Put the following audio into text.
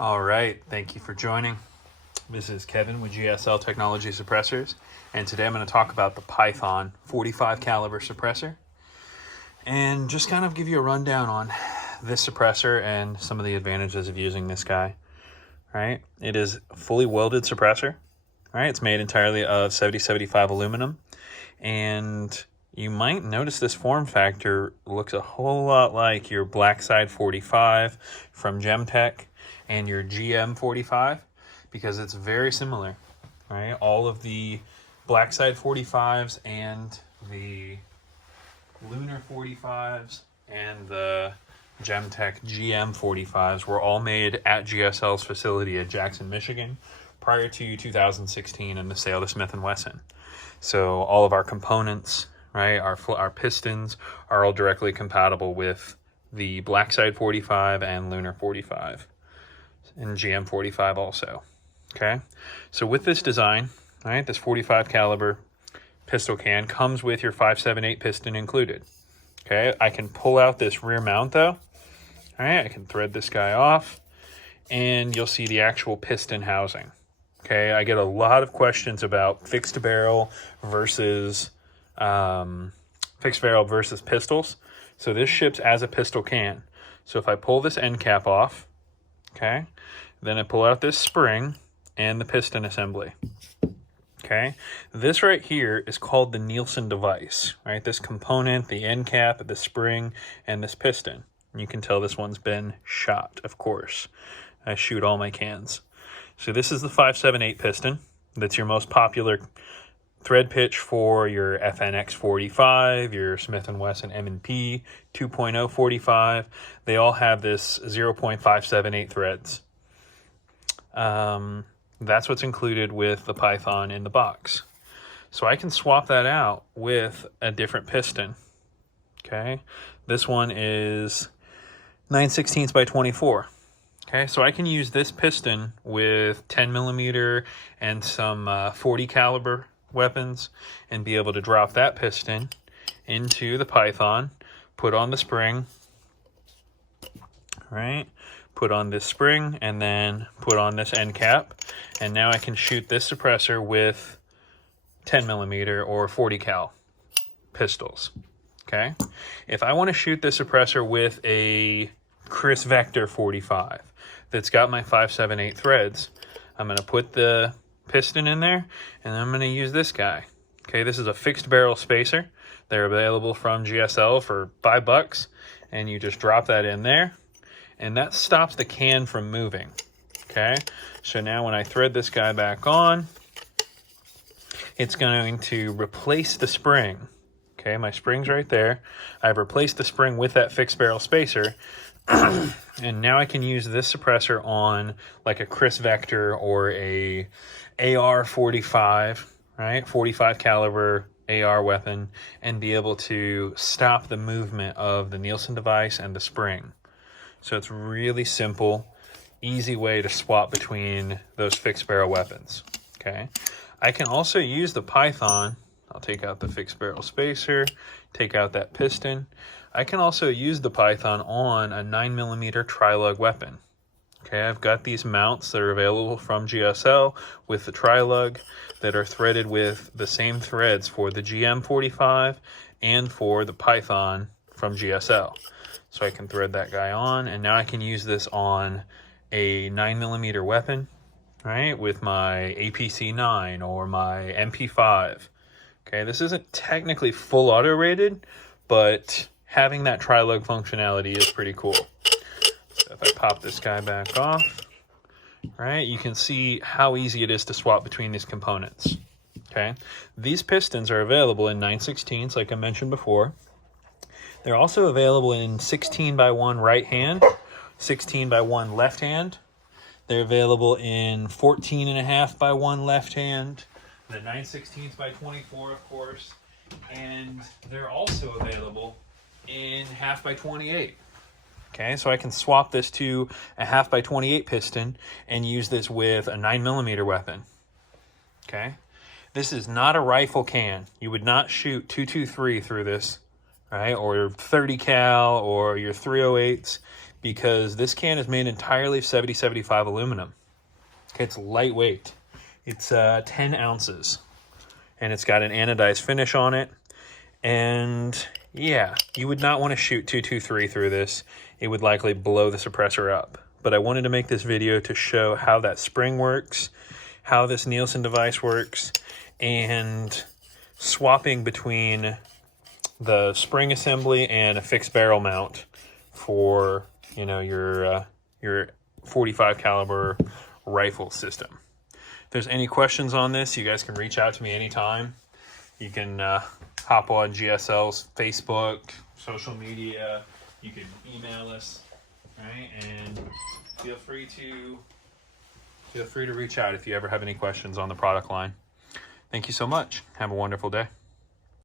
All right, thank you for joining. This is Kevin with GSL Technology Suppressors, and today I'm going to talk about the Python 45 caliber suppressor and just kind of give you a rundown on this suppressor and some of the advantages of using this guy. Right? It is a fully welded suppressor. Right? It's made entirely of 7075 aluminum, and you might notice this form factor looks a whole lot like your Blackside 45 from Gemtech and your GM 45 because it's very similar, right? All of the Blackside 45s and the Lunar 45s and the Gemtech GM 45s were all made at GSL's facility at Jackson, Michigan prior to 2016 and the sale to Smith & Wesson. So all of our components, right, our pistons are all directly compatible with the Blackside 45 and Lunar 45 and GM 45 also. Okay, so with this design, right, this 45 caliber pistol can comes with your 578 piston included. Okay, I can pull out this rear mount though. All right, I can thread this guy off and you'll see the actual piston housing. Okay, I get a lot of questions about fixed barrel versus pistols. So this ships as a pistol can. So if I pull this end cap off, okay, then I pull out this spring and the piston assembly. Okay, this right here is called the Nielsen device, right? This component, the end cap, the spring, and this piston. You can tell this one's been shot, of course. I shoot all my cans. So this is the 578 piston. That's your most popular thread pitch for your FNX 45, your Smith & Wesson M&P 2.0 45. They all have this 0.578 threads. That's what's included with the Python in the box. So I can swap that out with a different piston. Okay, this one is 9/16 by 24. Okay, so I can use this piston with 10 millimeter and some 40 caliber weapons and be able to drop that piston into the Python, put on the spring, right? Put on this spring and then put on this end cap. And now I can shoot this suppressor with 10 millimeter or 40 cal pistols. Okay. If I want to shoot this suppressor with a Chris Vector 45 that's got my 578 threads, I'm going to put the piston in there and I'm going to use this guy. Okay. This is a fixed barrel spacer. They're available from GSL for $5, and you just drop that in there. And that stops the can from moving, okay? So now when I thread this guy back on, it's going to replace the spring, okay? My spring's right there. I've replaced the spring with that fixed barrel spacer, and now I can use this suppressor on like a Chris Vector or a AR 45, right? 45 caliber AR weapon, and be able to stop the movement of the Nielsen device and the spring. So it's really simple, easy way to swap between those fixed barrel weapons, okay? I can also use the Python. I'll take out the fixed barrel spacer, take out that piston. I can also use the Python on a 9mm trilug weapon. Okay, I've got these mounts that are available from GSL with the trilug that are threaded with the same threads for the GM 45 and for the Python from GSL. So I can thread that guy on, and now I can use this on a 9mm weapon, right, with my APC-9 or my MP5. Okay, this isn't technically full auto rated, but having that trilug functionality is pretty cool. So if I pop this guy back off, right, you can see how easy it is to swap between these components. Okay, these pistons are available in 9/16, like I mentioned before. They're also available in 16 by 1 right hand, 16 by 1 left hand. They're available in 14.5 by 1 left hand, the 9/16 by 24, of course, and they're also available in 1/2 by 28. Okay, so I can swap this to a 1/2 by 28 piston and use this with a 9mm weapon. Okay, this is not a rifle can. You would not shoot 223 through this, right? Or 30 cal or your 308s. because this can is made entirely of 7075 aluminum. Okay, it's lightweight. It's 10 ounces, and it's got an anodized finish on it. And yeah, you would not want to shoot 223 through this. It would likely blow the suppressor up. But I wanted to make this video to show how that spring works, how this Nielsen device works, and swapping between the spring assembly and a fixed barrel mount for, you know, your 45 caliber rifle system. If there's any questions on this, you guys can reach out to me anytime. You can hop on GSL's Facebook, social media. You can email us, right? And feel free to reach out if you ever have any questions on the product line. Thank you so much. Have a wonderful day.